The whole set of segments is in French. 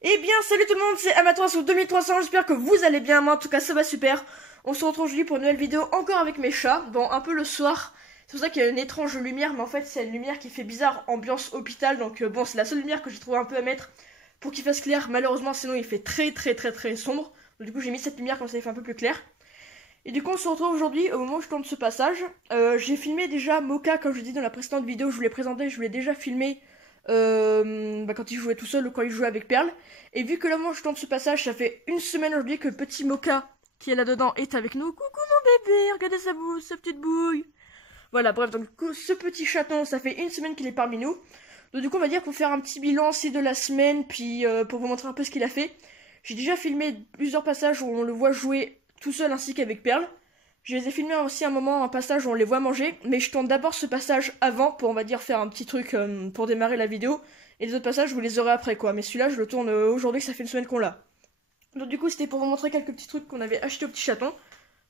Eh bien, salut tout le monde, c'est Amateur sur 2300, j'espère que vous allez bien, moi en tout cas ça va super. On se retrouve aujourd'hui pour une nouvelle vidéo, encore avec mes chats, bon un peu le soir. C'est pour ça qu'il y a une étrange lumière, mais en fait c'est une lumière qui fait bizarre, ambiance hôpital, donc bon c'est la seule lumière que j'ai trouvé un peu à mettre pour qu'il fasse clair. Malheureusement sinon il fait très sombre, donc du coup j'ai mis cette lumière comme ça il fait un peu plus clair. Et du coup on se retrouve aujourd'hui au moment où je tourne ce passage. J'ai filmé déjà Mocha, comme je dis dans la précédente vidéo, je vous l'ai présenté, je vous l'ai déjà filmé quand il jouait tout seul ou quand il jouait avec Perle. Et vu que là moi je tourne ce passage, ça fait une semaine aujourd'hui que petit Mocha qui est là-dedans est avec nous. Coucou mon bébé, regardez sa bouche, sa petite bouille. Voilà, bref, donc du coup, ce petit chaton, ça fait une semaine qu'il est parmi nous. Donc du coup on va dire qu'on va faire un petit bilan aussi de la semaine, puis pour vous montrer un peu ce qu'il a fait. J'ai déjà filmé plusieurs passages où on le voit jouer tout seul ainsi qu'avec Perle. Je les ai filmés aussi un moment, un passage où on les voit manger, mais je tourne d'abord ce passage avant pour on va dire faire un petit truc pour démarrer la vidéo. Et les autres passages vous les aurez après quoi, mais celui-là je le tourne aujourd'hui, ça fait une semaine qu'on l'a. Donc du coup c'était pour vous montrer quelques petits trucs qu'on avait acheté au petit chaton.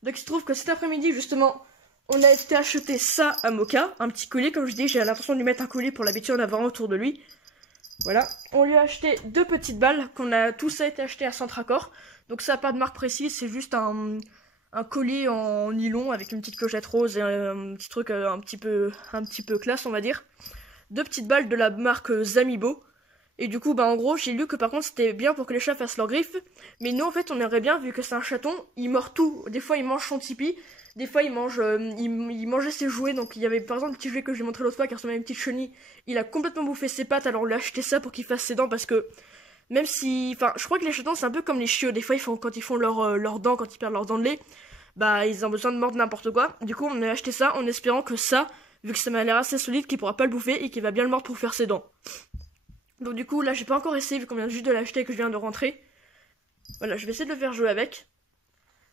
Donc il se trouve que cet après-midi justement on a été acheter ça à Mocha, un petit collier comme je dis, j'ai l'intention de lui mettre un collier pour l'habitude d'en avoir autour de lui. Voilà, on lui a acheté deux petites balles qu'on a tous été achetés à Centracor. Donc ça n'a pas de marque précise, c'est juste un collier en nylon avec une petite clochette rose et un petit truc un petit peu classe on va dire. Deux petites balles de la marque Zamibo. Et du coup, bah en gros, j'ai lu que par contre c'était bien pour que les chats fassent leurs griffes. Mais nous en fait on aimerait bien, vu que c'est un chaton, il mord tout. Des fois il mange son tipi, des fois il mange, il mangeait ses jouets. Donc il y avait par exemple le petit jouet que j'ai montré l'autre fois qui ressemblait à une petite chenille. Il a complètement bouffé ses pattes, alors on lui a acheté ça pour qu'il fasse ses dents parce que même si, enfin, je crois que les chatons c'est un peu comme les chiots. Des fois ils font quand ils font leurs dents, quand ils perdent leurs dents de lait, bah ils ont besoin de mordre n'importe quoi. Du coup on a acheté ça en espérant que ça, vu que ça m'a l'air assez solide, qu'il pourra pas le bouffer et qu'il va bien le mordre pour faire ses dents. Donc du coup là j'ai pas encore essayé vu qu'on vient juste de l'acheter et que je viens de rentrer. Voilà, je vais essayer de le faire jouer avec.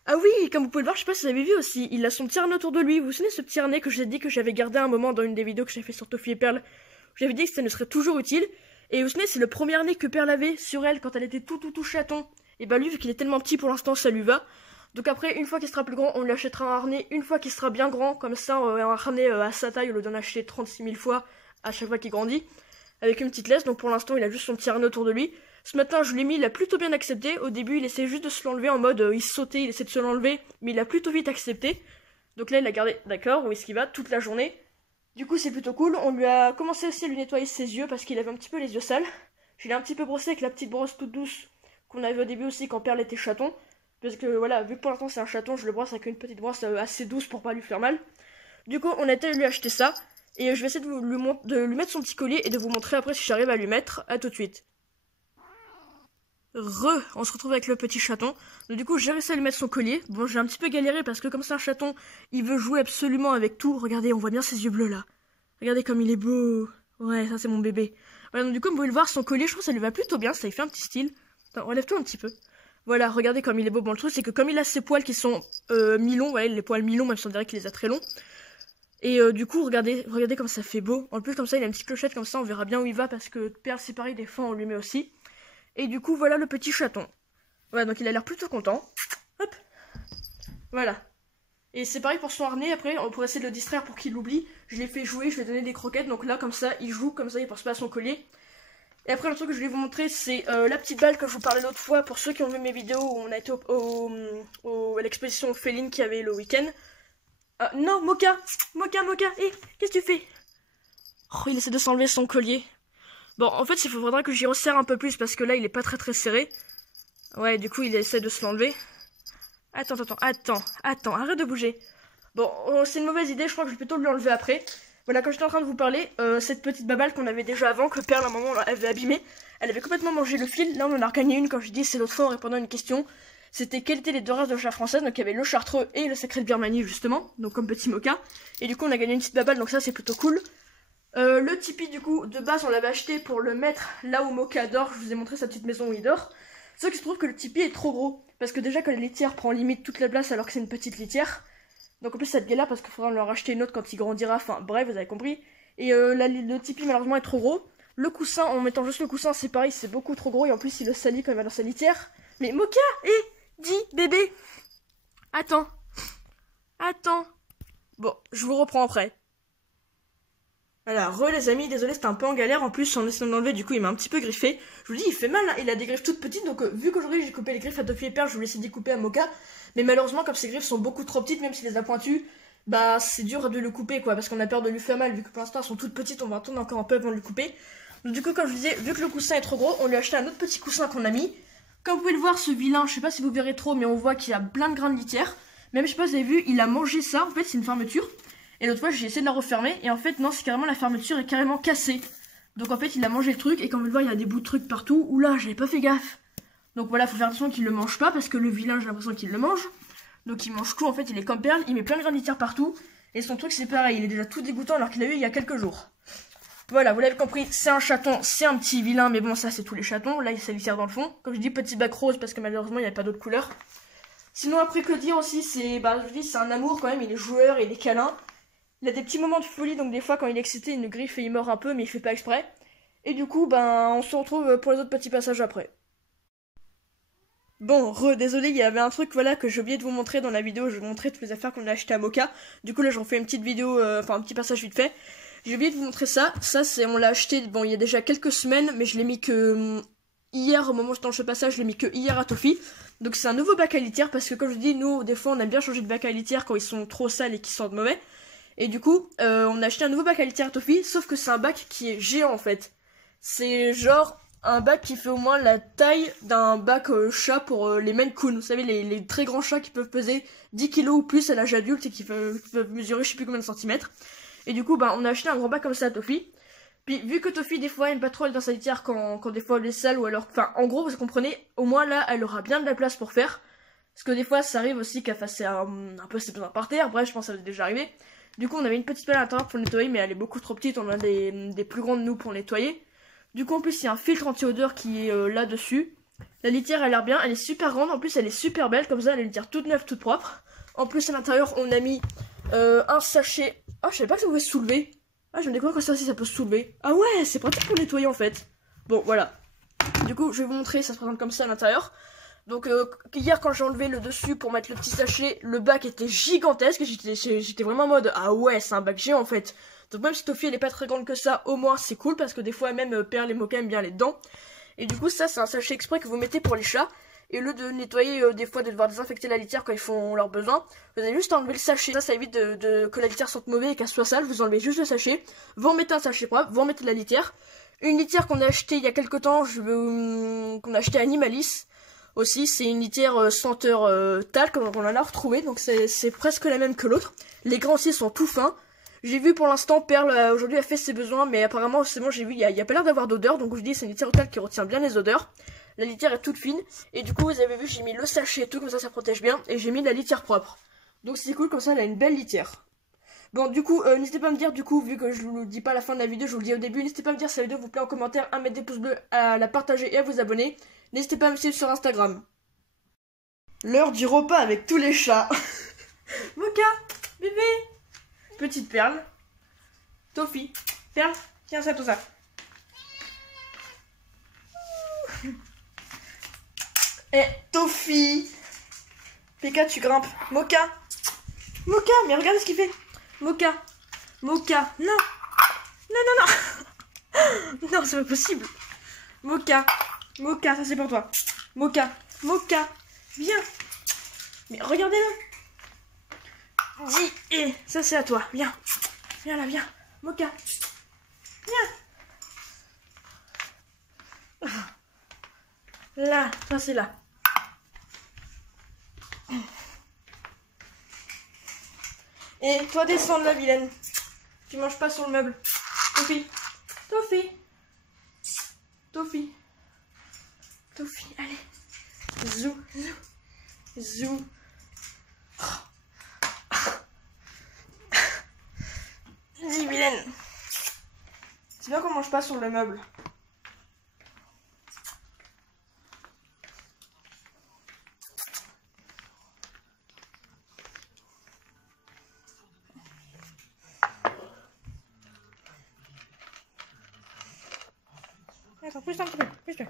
Ah oui, comme vous pouvez le voir, je sais pas si vous avez vu aussi, il a son petit harnais autour de lui. Vous vous souvenez ce petit harnais que je vous ai dit que j'avais gardé un moment dans une des vidéos que j'ai fait sur Toffee et Perle. J'avais dit que ça ne serait toujours utile. Et vous vous souvenez, c'est le premier harnais que Perle avait sur elle quand elle était tout chaton. Et bah lui, vu qu'il est tellement petit pour l'instant, ça lui va. Donc après, une fois qu'il sera plus grand, on lui achètera un harnais. Une fois qu'il sera bien grand, comme ça, un harnais à sa taille, au lieu d'en acheter 36 000 fois à chaque fois qu'il grandit. Avec une petite laisse, donc pour l'instant, il a juste son petit harnais autour de lui. Ce matin, je l'ai mis, il a plutôt bien accepté. Au début, il essayait juste de se l'enlever en mode il sautait, il essayait de se l'enlever, mais il a plutôt vite accepté. Donc là, il a gardé, d'accord, où est-ce qu'il va toute la journée. Du coup, c'est plutôt cool. On lui a commencé aussi à lui nettoyer ses yeux parce qu'il avait un petit peu les yeux sales. Je l'ai un petit peu brossé avec la petite brosse toute douce qu'on avait au début aussi quand Perle était chaton. Parce que voilà, vu que pour l'instant c'est un chaton, je le brosse avec une petite brosse assez douce pour pas lui faire mal. Du coup, on a été lui acheter ça. Et je vais essayer de lui mettre son petit collier et de vous montrer après si j'arrive à lui mettre. À tout de suite. On se retrouve avec le petit chaton. Donc, du coup, j'ai réussi à lui mettre son collier. Bon, j'ai un petit peu galéré parce que comme c'est un chaton, il veut jouer absolument avec tout. Regardez, on voit bien ses yeux bleus là. Regardez comme il est beau. Ouais, ça c'est mon bébé. Voilà, donc du coup, vous pouvez le voir, son collier, je trouve que ça lui va plutôt bien. Ça lui fait un petit style. Attends, relève-toi un petit peu. Voilà, regardez comme il est beau. Bon, le truc, c'est que comme il a ses poils qui sont mi-longs, ouais, les poils mi-longs, même si on dirait qu'il les a très longs. Et du coup, regardez comme ça fait beau. En plus, comme ça, il a une petite clochette, comme ça, on verra bien où il va parce que Perle, c'est pareil, des fois, on lui met aussi. Et du coup, voilà le petit chaton. Voilà, donc il a l'air plutôt content. Hop, voilà. Et c'est pareil pour son harnais, après, on pourrait essayer de le distraire pour qu'il l'oublie. Je l'ai fait jouer, je lui ai donné des croquettes, donc là, comme ça, il joue, comme ça, il pense pas à son collier. Et après, le truc que je voulais vous montrer, c'est la petite balle que je vous parlais l'autre fois, pour ceux qui ont vu mes vidéos où on a été à l'exposition féline qu'il y avait le week-end. Non, Mocha, hé, qu'est-ce que tu fais? Oh, il essaie de s'enlever son collier. Bon, en fait, il faudra que j'y resserre un peu plus, parce que là, il est pas très serré. Ouais, du coup, il essaie de se l'enlever. Attends, arrête de bouger. Bon, c'est une mauvaise idée, je crois que je vais plutôt lui enlever après. Voilà, quand j'étais en train de vous parler, cette petite babale qu'on avait déjà avant, que Perle à un moment avait abîmée, elle avait complètement mangé le fil. Là, on en a regagné une, quand je dis c'est l'autre fois en répondant à une question. C'était quelles étaient les deux races de chats françaises, donc il y avait le chartreux et le sacré de Birmanie, justement, donc comme petit Mocha. Et du coup, on a gagné une petite babale, donc ça, c'est plutôt cool. Le tipi, du coup, de base, on l'avait acheté pour le mettre là où Mocha dort. Je vous ai montré sa petite maison où il dort. Sauf qu'il se trouve que le tipi est trop gros. Parce que déjà que la litière prend limite toute la place alors que c'est une petite litière. Donc en plus ça te galère parce qu'il faudra en leur acheter une autre quand il grandira. Enfin bref, vous avez compris. Et le tipi malheureusement est trop gros. Le coussin, en mettant juste le coussin, c'est pareil, c'est beaucoup trop gros. Et en plus il le salit quand il va dans sa litière. Mais Mocha, dis bébé. Attends. Bon, je vous reprends après. Voilà, les amis, désolé, c'était un peu en galère. En plus, en essayant de l'enlever, du coup, il m'a un petit peu griffé. Je vous dis, il fait mal, hein. Il a des griffes toutes petites. Donc, vu qu'aujourd'hui, j'ai coupé les griffes à Toffee et Perle, je voulais essayer de les couper à Mocha. Mais malheureusement, comme ses griffes sont beaucoup trop petites, même s'il les a pointues, bah, c'est dur de le couper, quoi. Parce qu'on a peur de lui faire mal. Vu que pour l'instant, elles sont toutes petites, on va attendre encore un peu avant de le couper. Donc, du coup, comme je vous disais, vu que le coussin est trop gros, on lui a acheté un autre petit coussin qu'on a mis. Comme vous pouvez le voir, ce vilain, je sais pas si vous verrez trop, mais on voit qu'il a plein de grains de litière. Même, je sais pas si vous avez vu, il a mangé ça. En fait, c'est une fermeture. Et l'autre fois, j'ai essayé de la refermer. Et en fait, non, c'est carrément la fermeture est carrément cassée. Donc en fait, il a mangé le truc. Et comme vous le voyez, il y a des bouts de trucs partout. Oula, j'avais pas fait gaffe. Donc voilà, faut faire attention qu'il le mange pas. Parce que le vilain, j'ai l'impression qu'il le mange. Donc il mange tout. En fait, il est comme Perle. Il met plein de grains de litière partout. Et son truc, c'est pareil. Il est déjà tout dégoûtant alors qu'il l'a eu il y a quelques jours. Voilà, vous l'avez compris. C'est un chaton. C'est un petit vilain. Mais bon, ça, c'est tous les chatons. Là, il s'est litière dans le fond. Comme je dis, petit bac rose. Parce que malheureusement, il n'y a pas d'autres couleurs. Sinon, après, que dire aussi, c'est. Bah, je dis, c'est un amour quand même. Il est joueur, il est câlin. Il a des petits moments de folie, donc des fois quand il est excité, il nous griffe et il mord un peu, mais il fait pas exprès. Et du coup, ben, on se retrouve pour les autres petits passages après. Bon, désolé, il y avait un truc, voilà, que j'ai oublié de vous montrer dans la vidéo. Je vais vous montrer toutes les affaires qu'on a achetées à Mocha. Du coup, là, j'en fais une petite vidéo, enfin, un petit passage vite fait. J'ai oublié de vous montrer ça. Ça, c'est, on l'a acheté, bon, il y a déjà quelques semaines, mais je l'ai mis que hier, au moment où j'étais dans ce passage, je l'ai mis que hier à Toffee. Donc, c'est un nouveau bac à litière, parce que comme je dis, nous, des fois, on aime bien changer de bac à litière quand ils sont trop sales et qu'ils sentent mauvais. Et du coup, on a acheté un nouveau bac à litière Toffee, sauf que c'est un bac qui est géant en fait. C'est genre un bac qui fait au moins la taille d'un bac chat pour les Maine Coon. Vous savez, les très grands chats qui peuvent peser 10 kilos ou plus à l'âge adulte et qui peuvent mesurer je sais plus combien de centimètres. Et du coup, bah, on a acheté un grand bac comme ça à Toffee. Puis vu que Toffee des fois aime pas trop aller dans sa litière quand des fois elle est sale ou alors... Enfin, en gros, vous comprenez, au moins là, elle aura bien de la place pour faire. Parce que des fois, ça arrive aussi qu'elle fasse un peu ses besoins par terre. Bref, je pense que ça va déjà arriver. Du coup, on avait une petite pelle à l'intérieur pour nettoyer, mais elle est beaucoup trop petite. On a des plus grandes, nous, pour nettoyer. Du coup, en plus, il y a un filtre anti-odeur qui est là-dessus. La litière a l'air bien. Elle est super grande. En plus, elle est super belle. Comme ça, elle est une litière toute neuve, toute propre. En plus, à l'intérieur, on a mis un sachet. Ah, je savais pas que ça pouvait se soulever. Ah, je me découvre que ça aussi, ça peut se soulever. Ah ouais, c'est pratique pour nettoyer, en fait. Bon, voilà. Du coup, je vais vous montrer. Ça se présente comme ça à l'intérieur. Donc hier quand j'ai enlevé le dessus pour mettre le petit sachet, le bac était gigantesque et j'étais vraiment en mode ah ouais c'est un bac géant en fait. Donc même si Toffee elle est pas très grande que ça, au moins c'est cool parce que des fois même Perle et Mocha aiment bien les dents. Et du coup ça c'est un sachet exprès que vous mettez pour les chats. Et au lieu de nettoyer des fois de devoir désinfecter la litière quand ils font leurs besoins, vous avez juste à enlever le sachet. Ça évite que la litière sente mauvais et qu'elle soit sale. Vous enlevez juste le sachet, vous remettez un sachet propre, vous remettez la litière. Une litière qu'on a acheté il y a quelques temps, qu'on a acheté à Animalis. Aussi, c'est une litière senteur talc, on en a retrouvé, donc c'est presque la même que l'autre. Les grains aussi sont tout fins. J'ai vu pour l'instant, Perle aujourd'hui a fait ses besoins, mais apparemment c'est bon, j'ai vu, il y a pas l'air d'avoir d'odeur, donc je dis c'est une litière au talc qui retient bien les odeurs. La litière est toute fine, et du coup vous avez vu, j'ai mis le sachet et tout, comme ça protège bien, et j'ai mis la litière propre. Donc c'est cool, comme ça elle a une belle litière. Bon, du coup, n'hésitez pas à me dire, du coup, vu que je vous le dis pas à la fin de la vidéo, je vous le dis au début, n'hésitez pas à me dire si la vidéo vous plaît en commentaire, à mettre des pouces bleus, à la partager et à vous abonner. N'hésitez pas à me suivre sur Instagram. L'heure du repas avec tous les chats. Mocha, bébé, petite Perle, Toffee, Perle, tiens ça, tout ça. Et Toffee, Pika, tu grimpes. Mocha, Mocha, mais regarde ce qu'il fait. Mocha, Mocha, non, non, non, non. Non, c'est pas possible. Mocha, Mocha, ça c'est pour toi. Mocha, Mocha, viens. Mais regardez-le. Dis, et ça c'est à toi. Viens, viens là, viens. Mocha, viens. Là, ça c'est là. Et toi descends de la vilaine. Tu manges pas sur le meuble. Toffee, Toffee, Toffee, Toffee, allez. Zou, zou, zou. Dis vilaine. C'est bien qu'on mange pas sur le meuble. Attends, pousse-toi un petit peu, pousse-toi.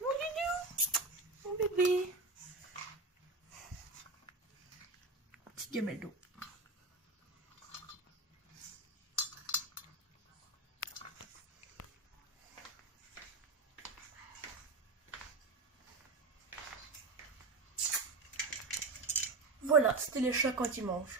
Mon doudou, mon bébé. petite gamelle d'eau. Voilà, c'était les chats quand ils mangent.